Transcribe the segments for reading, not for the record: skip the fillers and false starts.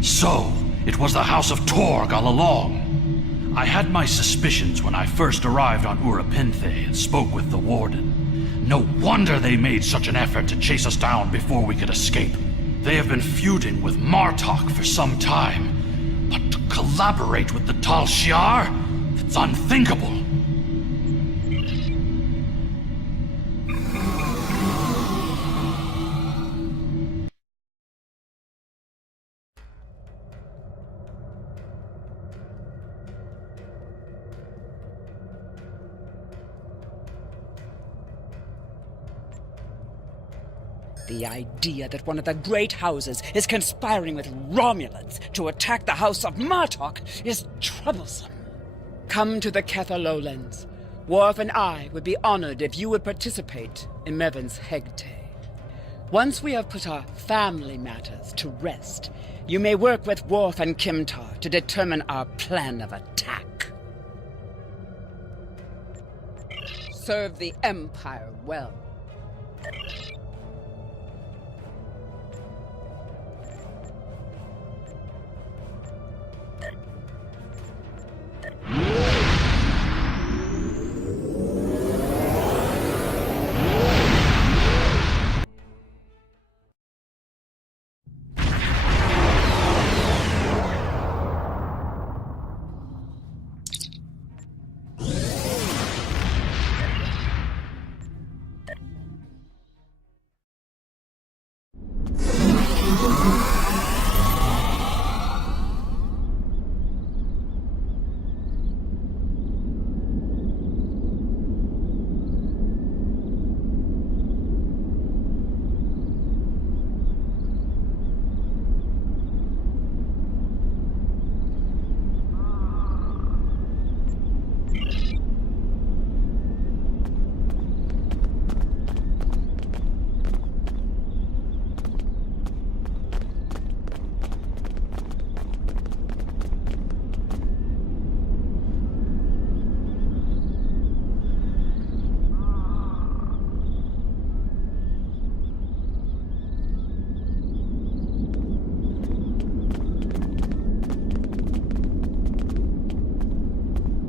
So, it was the House of Torg all along. I had my suspicions when I first arrived on Urapinthe and spoke with the Warden. No wonder they made such an effort to chase us down before we could escape. They have been feuding with Martok for some time, but to collaborate with the Tal Shiar? It's unthinkable. The idea that one of the great houses is conspiring with Romulans to attack the House of Martok is troublesome. Come to the Kether Lowlands. Worf and I would be honored if you would participate in Mevin's Hegte. Once we have put our family matters to rest, you may work with Worf and Kimtar to determine our plan of attack. Serve the Empire well.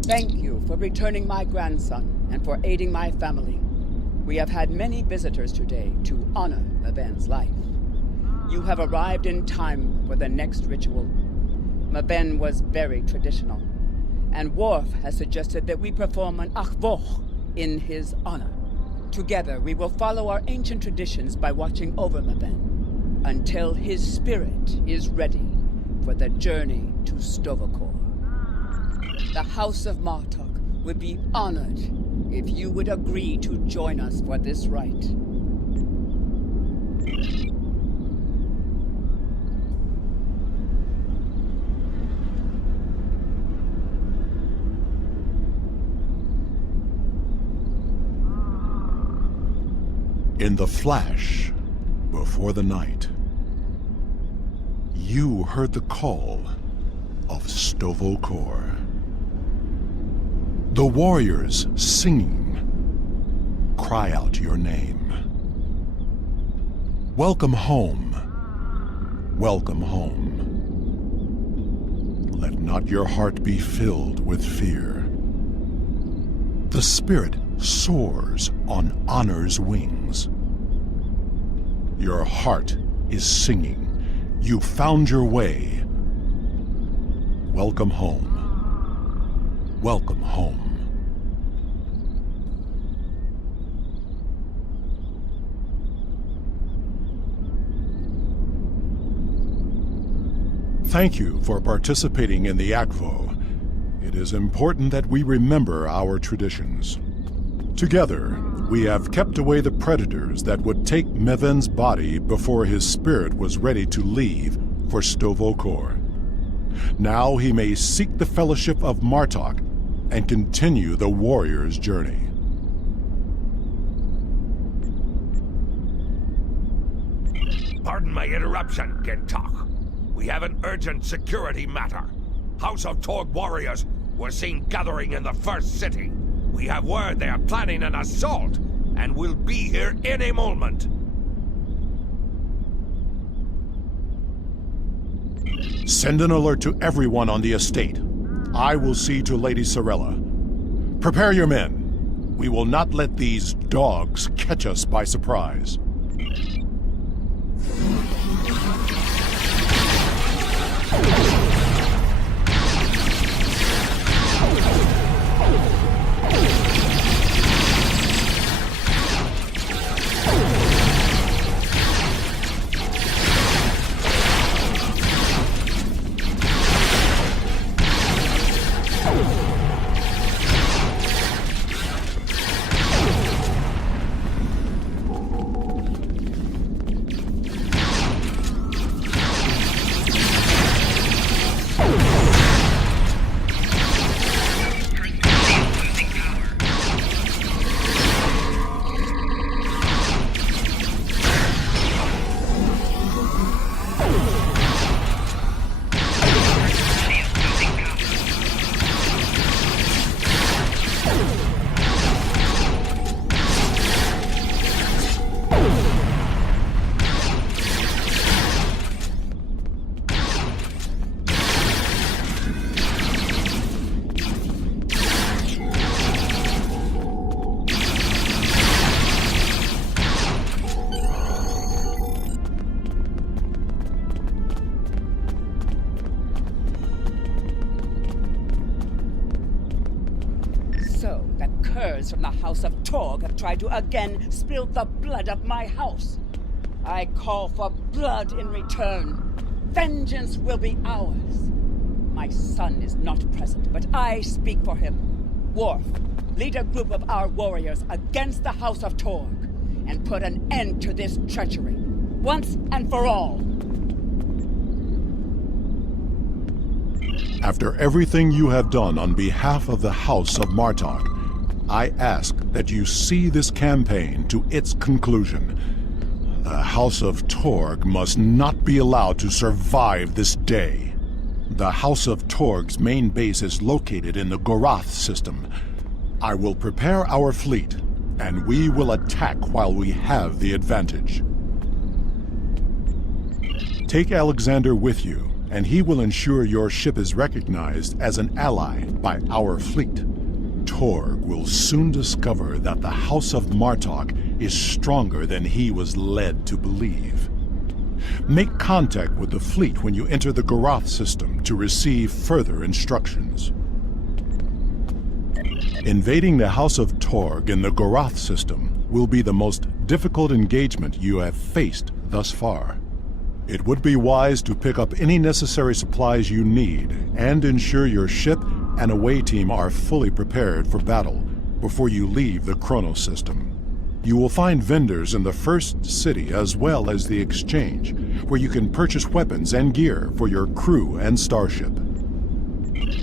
Thank you for returning my grandson and for aiding my family. We have had many visitors today to honor Maven's life. You have arrived in time for the next ritual. Maven was very traditional, and Worf has suggested that we perform an achvoch in his honor. Together, we will follow our ancient traditions by watching over Maven until his spirit is ready for the journey to Stovokor. The House of Martok would be honored if you would agree to join us for this rite. In the flash, before the night, you heard the call of Stovokor. The warriors singing cry out your name. Welcome home. Welcome home. Let not your heart be filled with fear. The spirit soars on honor's wings. Your heart is singing. You found your way. Welcome home. Welcome home. Thank you for participating in the Akvo. It is important that we remember our traditions. Together, we have kept away the predators that would take Meven's body before his spirit was ready to leave for Stovokor. Now he may seek the fellowship of Martok and continue the warrior's journey. Pardon my interruption, Gintok. We have an urgent security matter. House of Torg warriors were seen gathering in the first city. We have word they are planning an assault, and will be here any moment. Send an alert to everyone on the estate. I will see to Lady Sorella. Prepare your men. We will not let these dogs catch us by surprise. So, the curs from the House of Torg have tried to again spill the blood of my house. I call for blood in return. Vengeance will be ours. My son is not present, but I speak for him. Worf, lead a group of our warriors against the House of Torg, and put an end to this treachery, once and for all. After everything you have done on behalf of the House of Martok, I ask that you see this campaign to its conclusion. The House of Torg must not be allowed to survive this day. The House of Torg's main base is located in the Gorath system. I will prepare our fleet, and we will attack while we have the advantage. Take Alexander with you, and he will ensure your ship is recognized as an ally by our fleet. Torg will soon discover that the House of Martok is stronger than he was led to believe. Make contact with the fleet when you enter the Gorath system to receive further instructions. Invading the House of Torg in the Gorath system will be the most difficult engagement you have faced thus far. It would be wise to pick up any necessary supplies you need and ensure your ship and away team are fully prepared for battle before you leave the Chronos system. You will find vendors in the first city as well as the exchange, where you can purchase weapons and gear for your crew and starship.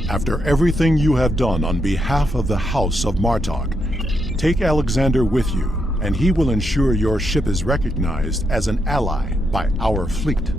After everything you have done on behalf of the House of Martok, take Alexander with you, and he will ensure your ship is recognized as an ally by our fleet.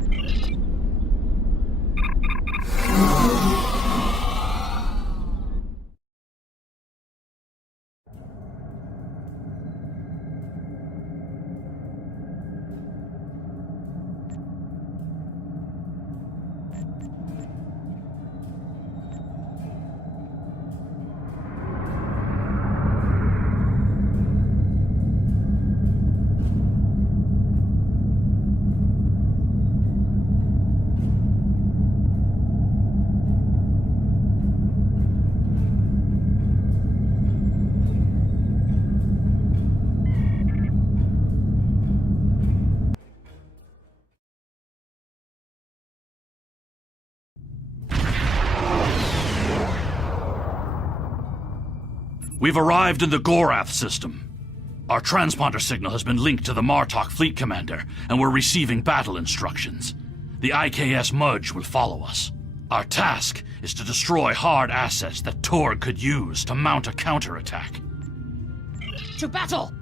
We've arrived in the Gorath system. Our transponder signal has been linked to the Martok fleet commander, and we're receiving battle instructions. The IKS Mudge will follow us. Our task is to destroy hard assets that Torg could use to mount a counterattack. To battle!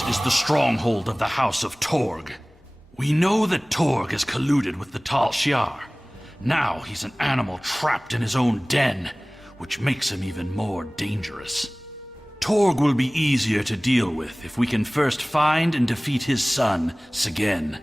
This is the stronghold of the House of Torg. We know that Torg has colluded with the Tal Shiar. Now he's an animal trapped in his own den, which makes him even more dangerous. Torg will be easier to deal with if we can first find and defeat his son, Segen.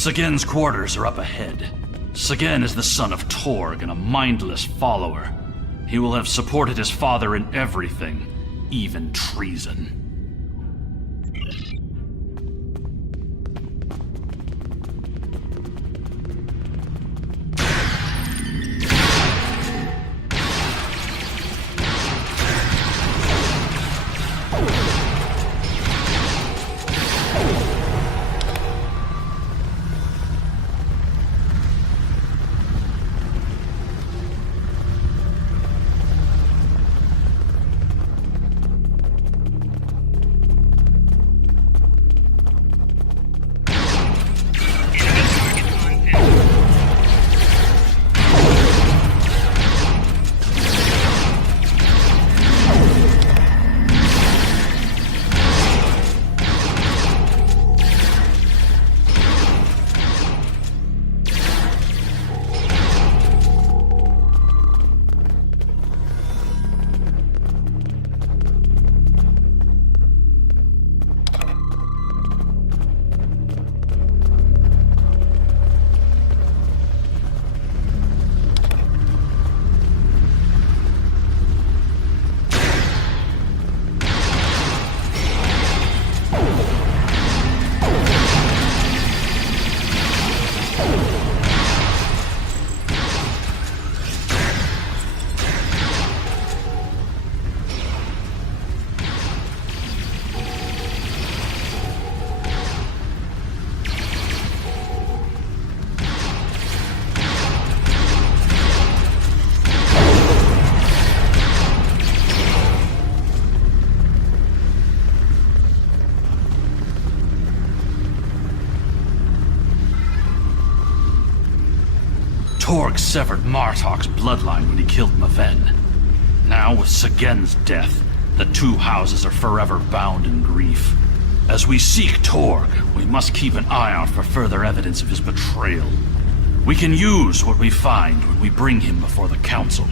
Segen's quarters are up ahead. Segen is the son of Torg and a mindless follower. He will have supported his father in everything, even treason. Torg severed Martok's bloodline when he killed Maven. Now, with Segen's death, the two houses are forever bound in grief. As we seek Torg, we must keep an eye out for further evidence of his betrayal. We can use what we find when we bring him before the Council.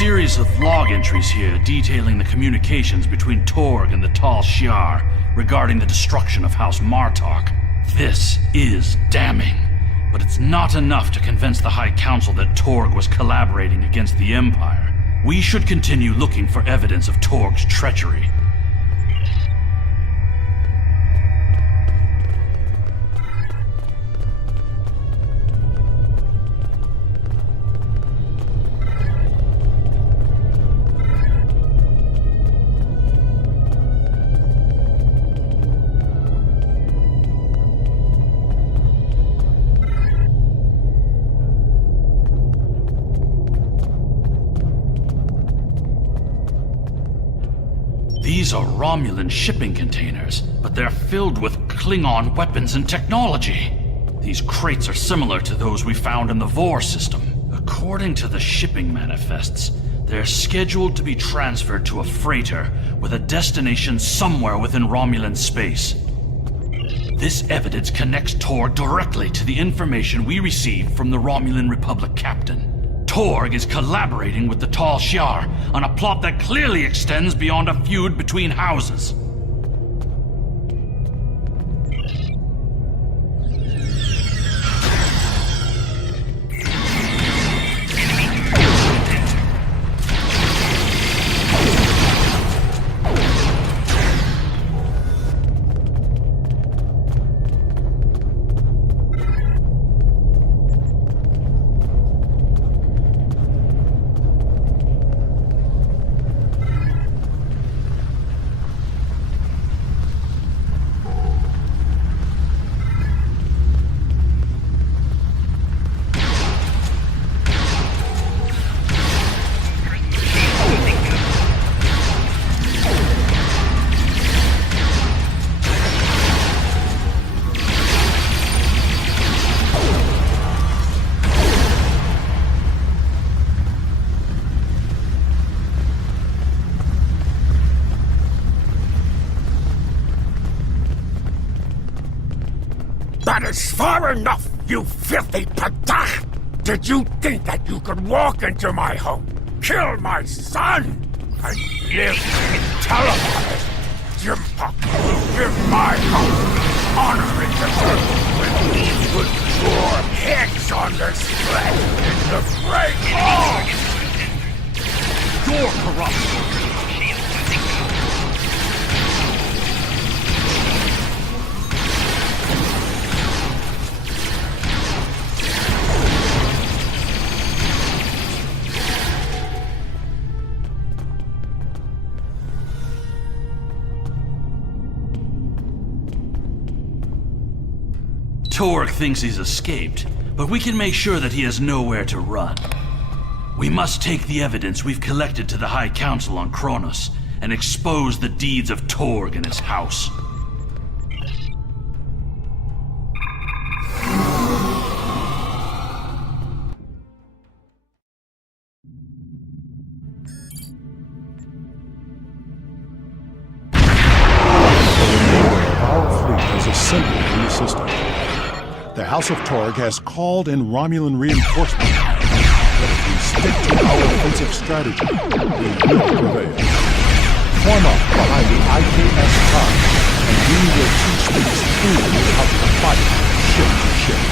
series of log entries here detailing the communications between Torg and the Tal Shiar regarding the destruction of House Martok. This is damning, but it's not enough to convince the High Council that Torg was collaborating against the Empire. We should continue looking for evidence of Torg's treachery. These are Romulan shipping containers, but they're filled with Klingon weapons and technology. These crates are similar to those we found in the Vor system. According to the shipping manifests, they're scheduled to be transferred to a freighter with a destination somewhere within Romulan space. This evidence connects Torg directly to the information we received from the Romulan Republic captain. Torg is collaborating with the Tal Shiar on a plot that clearly extends beyond a feud between houses. That is far enough, you filthy patach! Did you think that you could walk into my home, kill my son, and live in televised? Jimpa will give my home honor in the world with your heads on display in the Great Hall! You're corrupt! Torg thinks he's escaped, but we can make sure that he has nowhere to run. We must take the evidence we've collected to the High Council on Kronos and expose the deeds of Torg and his house. Our fleet has assembled in the system. The House of Torg has called in Romulan reinforcements, but if we stick to our offensive strategy, we will prevail. Form up behind the IKS Char, and we will teach these fools how to fight ship to ship.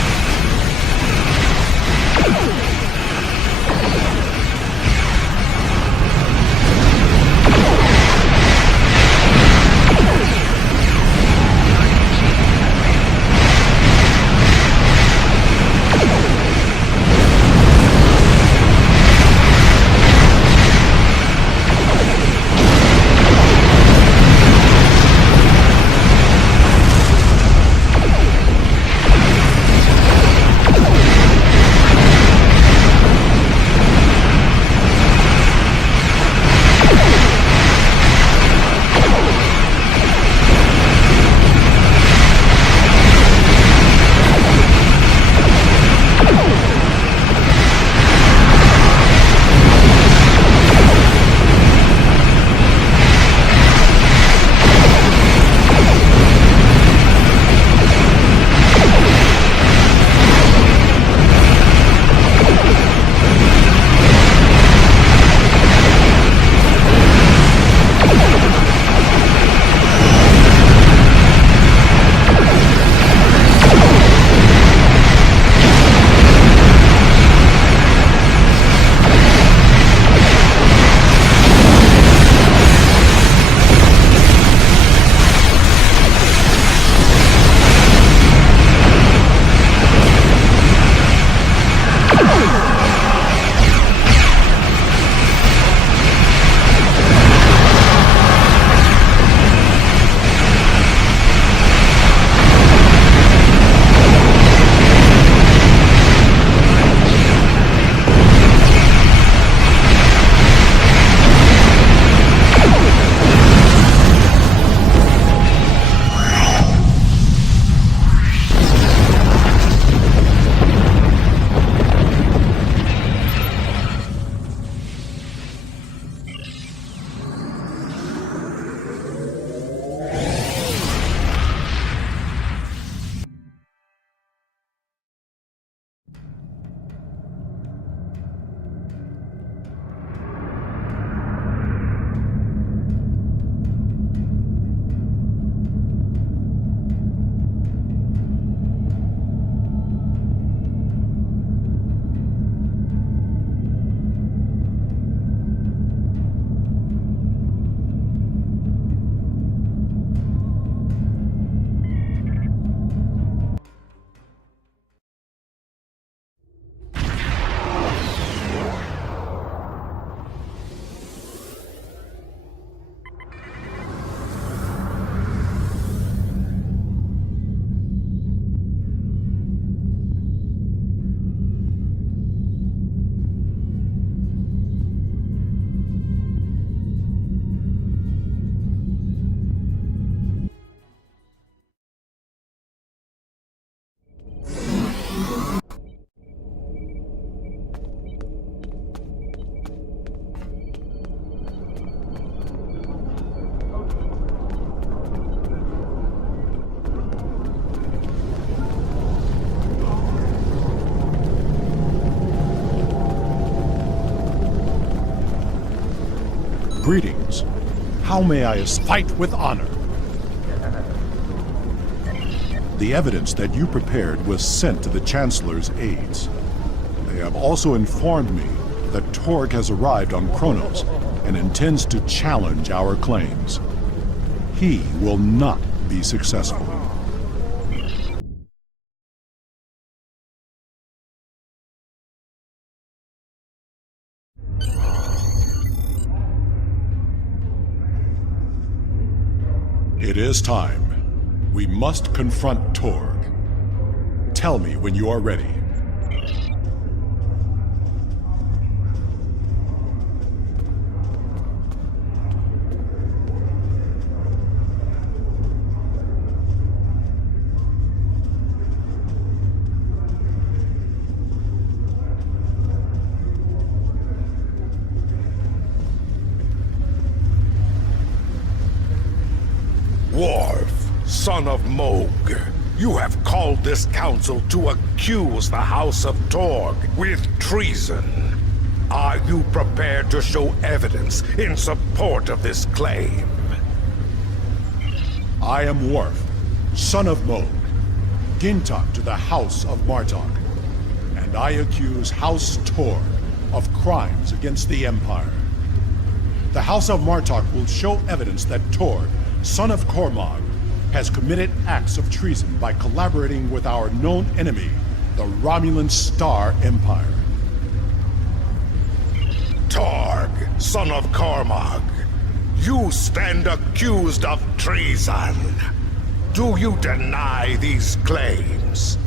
Greetings. How may I fight with honor? The evidence that you prepared was sent to the Chancellor's aides. They have also informed me that Torg has arrived on Kronos and intends to challenge our claims. He will not be successful. It is time. We must confront Torg. Tell me when you are ready. Worf, son of Moog, you have called this council to accuse the House of Torg with treason. Are you prepared to show evidence in support of this claim? I am Worf, son of Moog, Gintok to the House of Martok, and I accuse House Torg of crimes against the Empire. The House of Martok will show evidence that Torg, son of Cormog, has committed acts of treason by collaborating with our known enemy, the Romulan Star Empire. Torg, son of Cormog, you stand accused of treason. Do you deny these claims?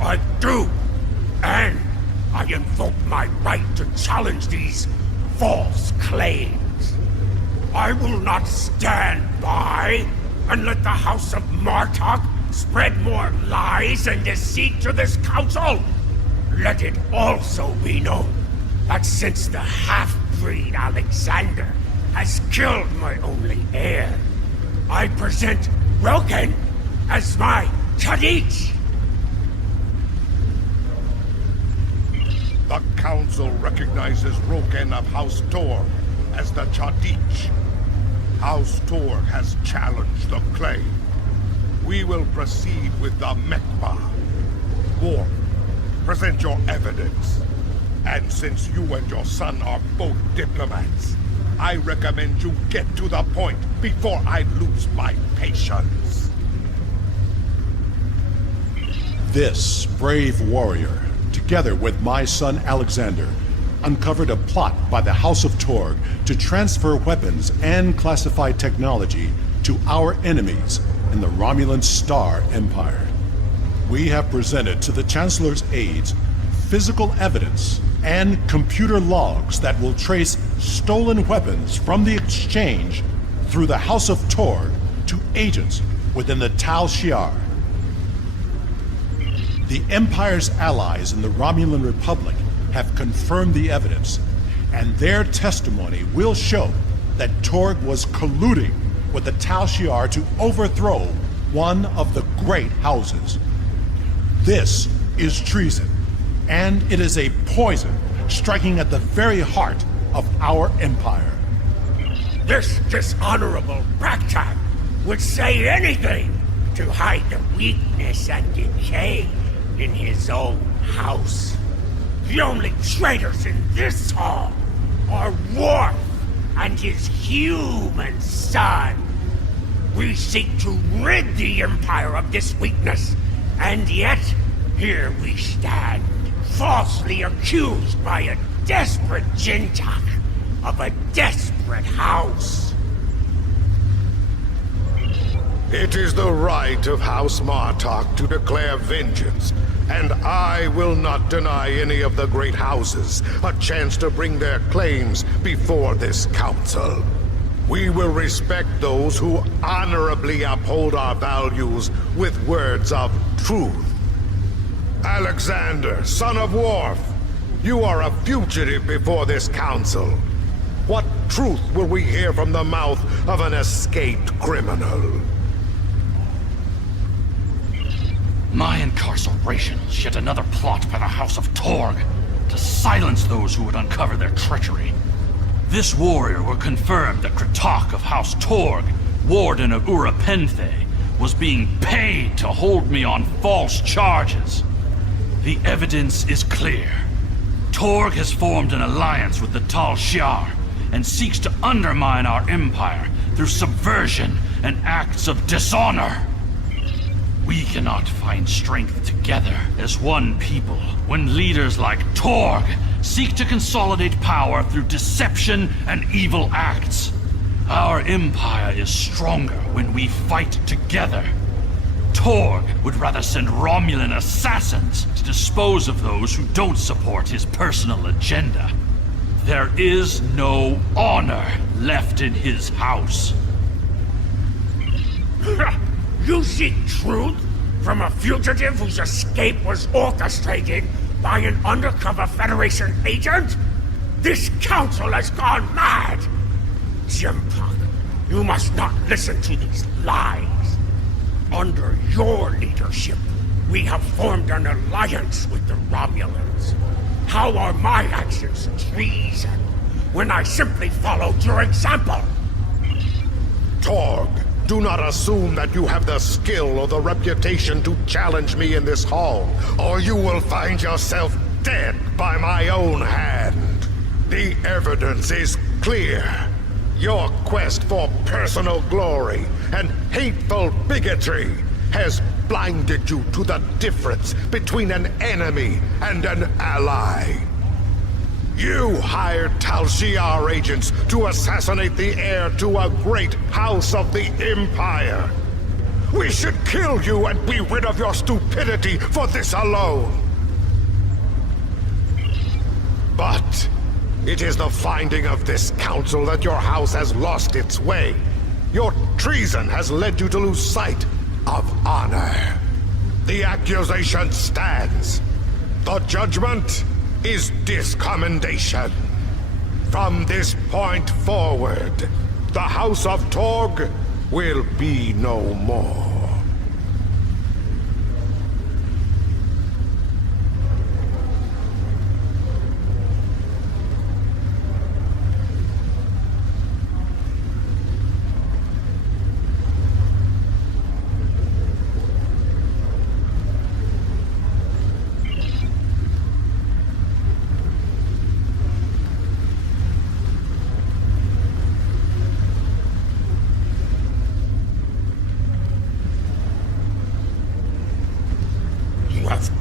I do, and I invoke my right to challenge these false claims. I will not stand by and let the House of Martok spread more lies and deceit to this council. Let it also be known that since the half-breed Alexander has killed my only heir, I present Roken as my Chadich. The council recognizes Roken of House Torg as the Chadich. House Torg has challenged the claim. We will proceed with the Mekba. Worf, present your evidence. And since you and your son are both diplomats, I recommend you get to the point before I lose my patience. This brave warrior, together with my son Alexander, uncovered a plot by the House of Torg to transfer weapons and classified technology to our enemies in the Romulan Star Empire. We have presented to the Chancellor's aides physical evidence and computer logs that will trace stolen weapons from the exchange through the House of Torg to agents within the Tal Shiar. The Empire's allies in the Romulan Republic have confirmed the evidence, and their testimony will show that Torg was colluding with the Tal Shiar to overthrow one of the great houses. This is treason, and it is a poison striking at the very heart of our empire. This dishonorable ragtag would say anything to hide the weakness and decay in his own house. The only traitors in this hall are Worf and his human son. We seek to rid the Empire of this weakness, and yet here we stand, falsely accused by a desperate Jintak of a desperate house. It is the right of House Martok to declare vengeance, and I will not deny any of the great houses a chance to bring their claims before this council. We will respect those who honorably uphold our values with words of truth. Alexander, son of Worf, you are a fugitive before this council. What truth will we hear from the mouth of an escaped criminal? My incarceration is yet another plot by the House of Torg to silence those who would uncover their treachery. This warrior will confirm that Kratok of House Torg, Warden of Urapenthe, was being paid to hold me on false charges. The evidence is clear. Torg has formed an alliance with the Tal Shiar and seeks to undermine our empire through subversion and acts of dishonor. We cannot find strength together as one people when leaders like Torg seek to consolidate power through deception and evil acts. Our empire is stronger when we fight together. Torg would rather send Romulan assassins to dispose of those who don't support his personal agenda. There is no honor left in his house. You seek truth from a fugitive whose escape was orchestrated by an undercover Federation agent? This council has gone mad! Jimpuck, you must not listen to these lies. Under your leadership, we have formed an alliance with the Romulans. How are my actions treason when I simply followed your example? Torg, do not assume that you have the skill or the reputation to challenge me in this hall, or you will find yourself dead by my own hand. The evidence is clear. Your quest for personal glory and hateful bigotry has blinded you to the difference between an enemy and an ally. You hired Tal Shiar agents to assassinate the heir to a great house of the Empire. We should kill you and be rid of your stupidity for this alone. But it is the finding of this council that your house has lost its way. Your treason has led you to lose sight of honor. The accusation stands. The judgment is discommendation. From this point forward, the House of Torg will be no more.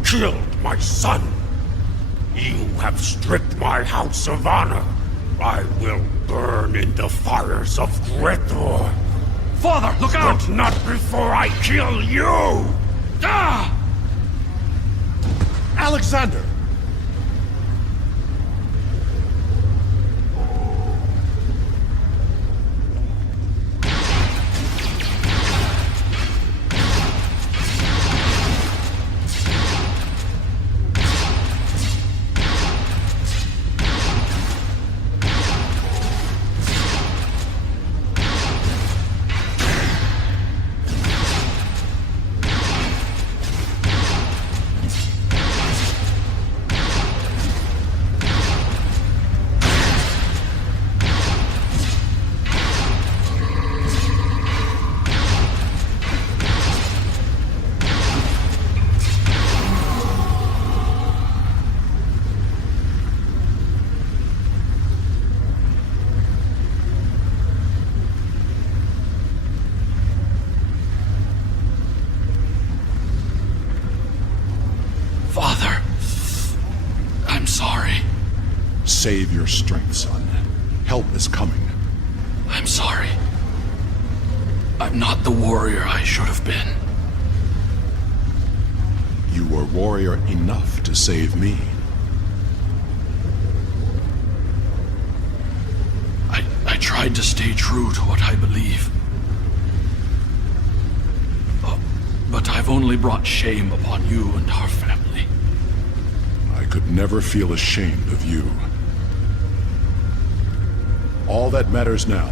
Killed my son. You have stripped my house of honor. I will burn in the fires of Gretor. Father, look out! But not before I kill you! Ah! Alexander! Save your strength, son. Help is coming. I'm sorry. I'm not the warrior I should have been. You were warrior enough to save me. I tried to stay true to what I believe. But I've only brought shame upon you and our family. I could never feel ashamed of you. All that matters now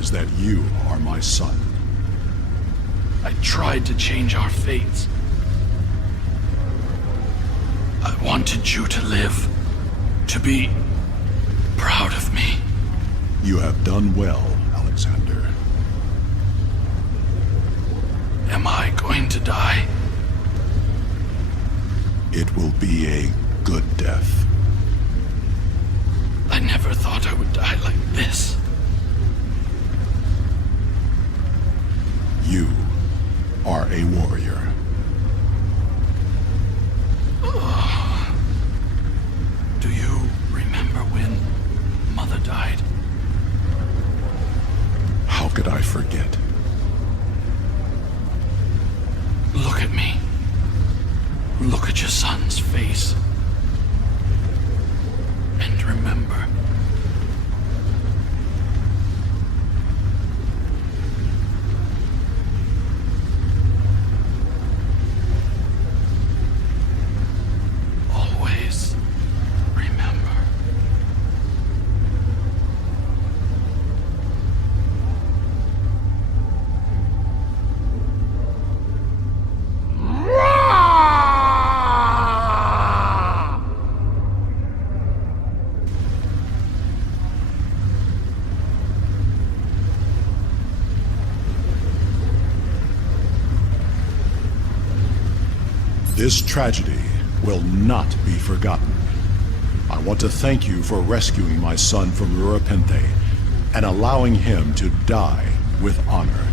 is that you are my son. I tried to change our fates. I wanted you to live, to be proud of me. You have done well, Alexander. Am I going to die? It will be a good death. I never thought I would die like this. You are a warrior. Do you remember when Mother died? How could I forget? Look at me. Look at your son's face. And remember. Always remember. This tragedy will not be forgotten. I want to thank you for rescuing my son from Urapenthe and allowing him to die with honor.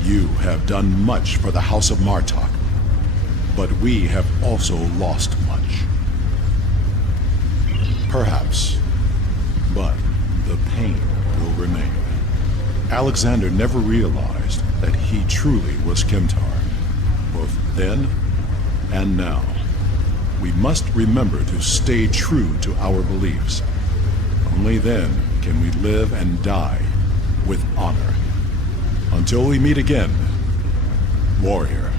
You have done much for the House of Martok, but we have also lost much. Perhaps, but the pain will remain. Alexander never realized that he truly was Kemtar, both then and now. We must remember to stay true to our beliefs. Only then can we live and die with honor. Until we meet again, warrior.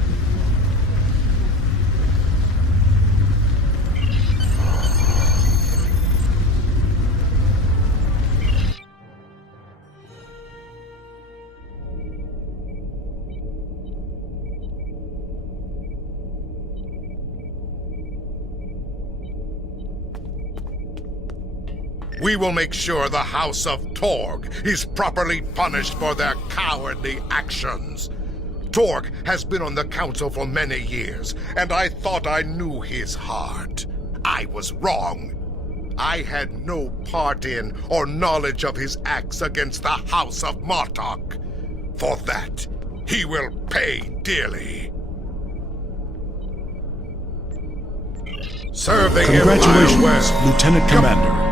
We will make sure the House of Torg is properly punished for their cowardly actions. Torg has been on the council for many years, and I thought I knew his heart. I was wrong. I had no part in or knowledge of his acts against the House of Martok. For that, he will pay dearly. Serving him Congratulations, well. Lieutenant Commander.